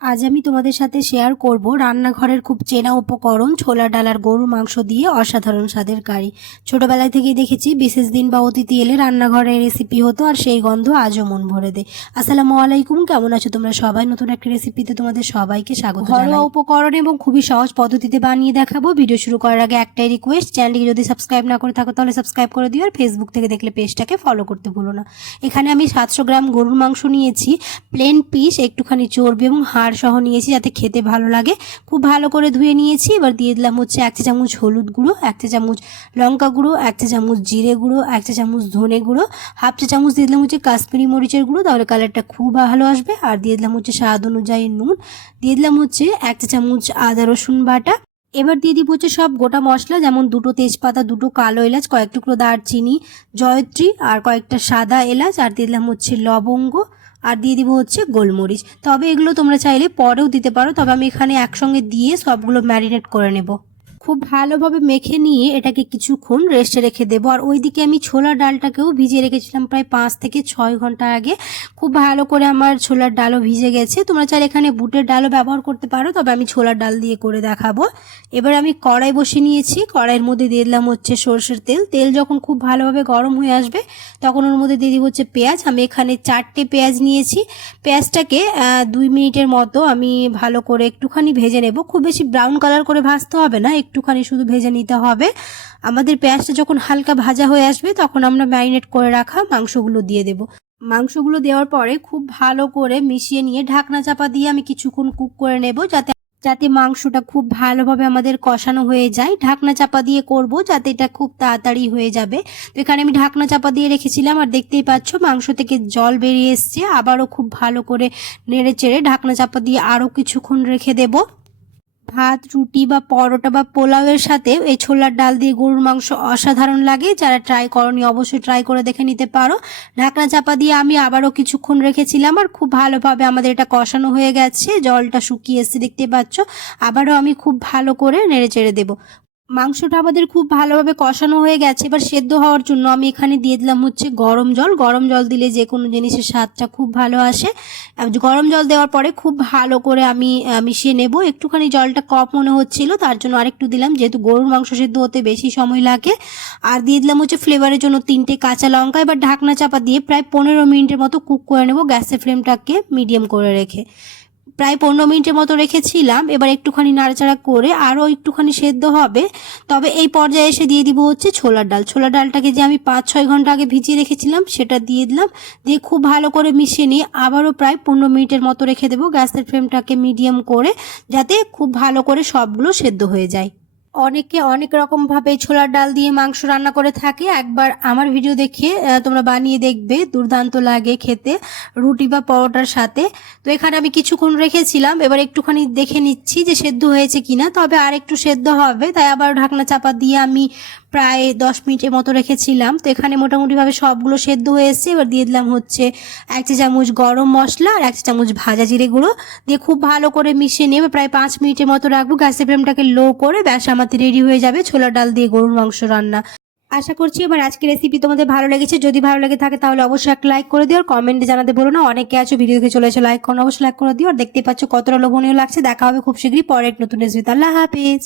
আজ আমি তোমাদের সাথে শেয়ার করব রান্নাঘরের খুব চেনা উপকরণ, ছোলা ডালার গরুর মাংস দিয়ে অসাধারণ স্বাদের কারি। ছোটবেলায় থেকেই দেখেছি বিশেষ দিন বা অতিথি এলে রান্নাঘরের রেসিপি হতো আর সেই গন্ধ আজও মন ভরে দেয়। আসসালামু আলাইকুম, কেমন আছো তোমরা সবাই? নতুন একটা রেসিপিতে তোমাদের সবাইকে স্বাগত ঘরোয়া উপকরণ এবং খুবই সহজ পদ্ধতিতে বানিয়ে দেখাবো। ভিডিও শুরু করার আগে একটাই রিকোয়েস্ট চ্যানেলটিকে যদি সাবস্ক্রাইব না করে থাকো তাহলে সাবস্ক্রাইব করে দিও আর ফেসবুক থেকে দেখলে পেজটাকে ফলো করতে ভুলো না। এখানে আমি সাতশো গ্রাম গরুর মাংস নিয়েছি প্লেন পিস একটুখানি চর্বি এবং হাড় সহ নিয়েছি যাতে খেতে ভালো লাগে। খুব ভালো করে ধুয়ে নিয়েছি। এবার দিয়ে দিলাম হচ্ছে এক চা চামচ হলুদ গুঁড়ো, এক চা চামচ লঙ্কা গুঁড়ো, এক চা চামচ জিরে গুঁড়ো, এক চা চামচ ধনে গুঁড়ো, হাফ চা চামচ দিয়ে দিলাম হচ্ছে কাশ্মীরি মরিচের গুঁড়ো। তাহলে কালারটা খুব ভালো আসবে। আর দিয়ে দিলাম হচ্ছে স্বাদ অনুযায়ী নুন। দিয়ে দিলাম হচ্ছে এক চা চামচ আদা রসুন বাটা। এবার দিয়ে দিব হচ্ছে সব গোটা মশলা, যেমন দুটো তেজপাতা, দুটো কালো এলাচ, কয়েক টুকরো দারচিনি, জয়ত্রী আর কয়েকটা সাদা এলাচ। আর দিয়ে দিলাম হচ্ছে লবঙ্গ। আর দিয়ে দিব হচ্ছে গোলমরিচ। তবে এগুলো তোমরা চাইলে পরেও দিতে পারো, তবে আমি এখানে একসঙ্গে দিয়ে সবগুলো ম্যারিনেট করে নেব। খুব ভালোভাবে মেখে নিয়ে এটাকে কিছুক্ষণ রেস্টে রেখে দেবো। আর ওইদিকে আমি ছোলার ডালটাকেও ভিজিয়ে রেখেছিলাম প্রায় পাঁচ থেকে ছয় ঘণ্টা আগে। খুব ভালো করে আমার ছোলার ডালও ভিজে গেছে। তোমরা চাইলে এখানে বুটের ডালও ব্যবহার করতে পারো, তবে আমি ছোলার ডাল দিয়ে করে দেখাবো। এবার আমি কড়াই বসিয়ে নিয়েছি। কড়াইয়ের মধ্যে দিয়ে দিলাম হচ্ছে সর্ষের তেল। তেল যখন খুব ভালোভাবে গরম হয়ে আসবে, তখন ওর মধ্যে দিয়ে দিব হচ্ছে পেঁয়াজ। আমি এখানে চারটে পেঁয়াজ নিয়েছি। পেঁয়াজটাকে দুই মিনিটের মতো আমি ভালো করে একটুখানি ভেজে নেব। খুব বেশি ব্রাউন কালার করে ভাজতে হবে না একটুখানি শুধু ভেজে নিতে হবে। আমাদের পেঁয়াজটা যখন হালকা ভাজা হয়ে আসবে, তখন আমরা ম্যারিনেট করে রাখা মাংসগুলো দিয়ে দেব। মাংসগুলো দেওয়ার পরে খুব ভালো করে মিশিয়ে নিয়ে ঢাকনা চাপা দিয়ে আমি কিছুক্ষণ কুক করে নেব যাতে যাতে মাংসটা খুব ভালোভাবে আমাদের কষানো হয়ে যায়। ঢাকনা চাপা দিয়ে করব যাতে এটা খুব তাড়াতাড়ি হয়ে যাবে। তো এখানে আমি ঢাকনা চাপা দিয়ে রেখেছিলাম আর দেখতেই পাচ্ছ মাংস থেকে জল বেরিয়ে এসছে। আবারও খুব ভালো করে নেড়ে চেড়ে ঢাকনা চাপা দিয়ে আরও কিছুক্ষণ রেখে দেবো। ভাত, রুটি বা পরোটা বা পোলাওয়ের সাথে এই ছোলার ডাল দিয়ে গরুর মাংস অসাধারণ লাগে। যারা ট্রাই করনি অবশ্যই ট্রাই করে দেখে নিতে পারো। ঢাকনা চাপা দিয়ে আমি আবারও কিছুক্ষণ রেখেছিলাম আর খুব ভালোভাবে আমাদের এটা কষানো হয়ে গেছে। জলটা শুকিয়ে এসছে, দেখতে পাচ্ছ। আবারও আমি খুব ভালো করে নেড়ে চেড়ে দেবো। মাংসটা আমাদের খুব ভালোভাবে কষানো হয়ে গেছে, এবার সেদ্ধ হওয়ার জন্য আমি এখানে দিয়ে দিলাম হচ্ছে গরম জল। গরম জল দিলে যে কোনো জিনিসের স্বাদটা খুব ভালো আসে। গরম জল দেওয়ার পরে খুব ভালো করে আমি মিশিয়ে নেব। একটুখানি জলটা কম মনে হচ্ছিল, তার জন্য আরেকটু দিলাম। যেহেতু গরুর মাংস সেদ্ধ হতে বেশি সময় লাগে, আর দিয়ে দিলাম হচ্ছে ফ্লেভারের জন্য তিনটে কাঁচা লঙ্কা। এবার ঢাকনা চাপা দিয়ে প্রায় পনেরো মিনিটের মতো কুক করে নেব গ্যাসের ফ্লেমটাকে মিডিয়াম করে রেখে। প্রায় পনেরো মিনিটের মতো রেখেছিলাম। এবার একটুখানি নাড়াচাড়া করে আরও একটুখানি সেদ্ধ হবে। তবে এই পর্যায়ে এসে দিয়ে দিব হচ্ছে ছোলার ডাল। ছোলার ডালটাকে যে আমি পাঁচ, ছয় ঘণ্টা আগে ভিজিয়ে রেখেছিলাম, সেটা দিয়ে দিলাম। দিয়ে খুব ভালো করে মিশিয়ে নিয়ে আবারও প্রায় পনেরো মিনিটের মতো রেখে দেবো গ্যাসের ফ্লেমটাকে মিডিয়াম করে, যাতে খুব ভালো করে সবগুলো সেদ্ধ হয়ে যায়। অনেকে অনেক রকম ভাবে ছোলার ডাল দিয়ে মাংস রান্না করে থাকে। একবার আমার ভিডিও দেখে তোমরা বানিয়ে দেখবে, দুর্দান্ত লাগে খেতে, রুটি বা পরোটার সাথে। তো এখানে আমি কিছুক্ষণ রেখেছিলাম, এবার একটুখানি দেখে নিচ্ছি যে সেদ্ধ হয়েছে কিনা, তবে আর একটু সেদ্ধ হবে। তাই আবার ঢাকনা চাপা দিয়ে আমি প্রায় দশ মিনিটের মতো রেখেছিলাম। তো এখানে মোটামুটিভাবে সবগুলো সেদ্ধ হয়ে এবার দিয়ে দিলাম হচ্ছে এক চা চামচ গরম মশলা আর এক চা চামচ ভাজা জিরে গুঁড়ো। দিয়ে খুব ভালো করে মিশিয়ে নেবে প্রায় পাঁচ মিনিটের মতো রাখব। গ্যাসের ফ্লেমটাকে লো করে ব্যাস আমাদের রেডি হয়ে যাবে ছোলা ডাল দিয়ে গরুর মাংস রান্না। আশা করছি এবার আজকের রেসিপি তোমাদের ভালো লেগেছে। যদি ভালো লেগে থাকে তাহলে অবশ্যই একটা লাইক করে দিও। আর কমেন্টে জানাতে বলো না, অনেকে আছো ভিডিও দেখে চলেছে লাইক করো, অবশ্যই লাইক করে দিও। আর দেখতে পাচ্ছ কতটা লোভনীয় লাগছে। দেখা হবে খুব শীঘ্রই পরের নতুন রেসিপি আল্লাহ হাফিজ।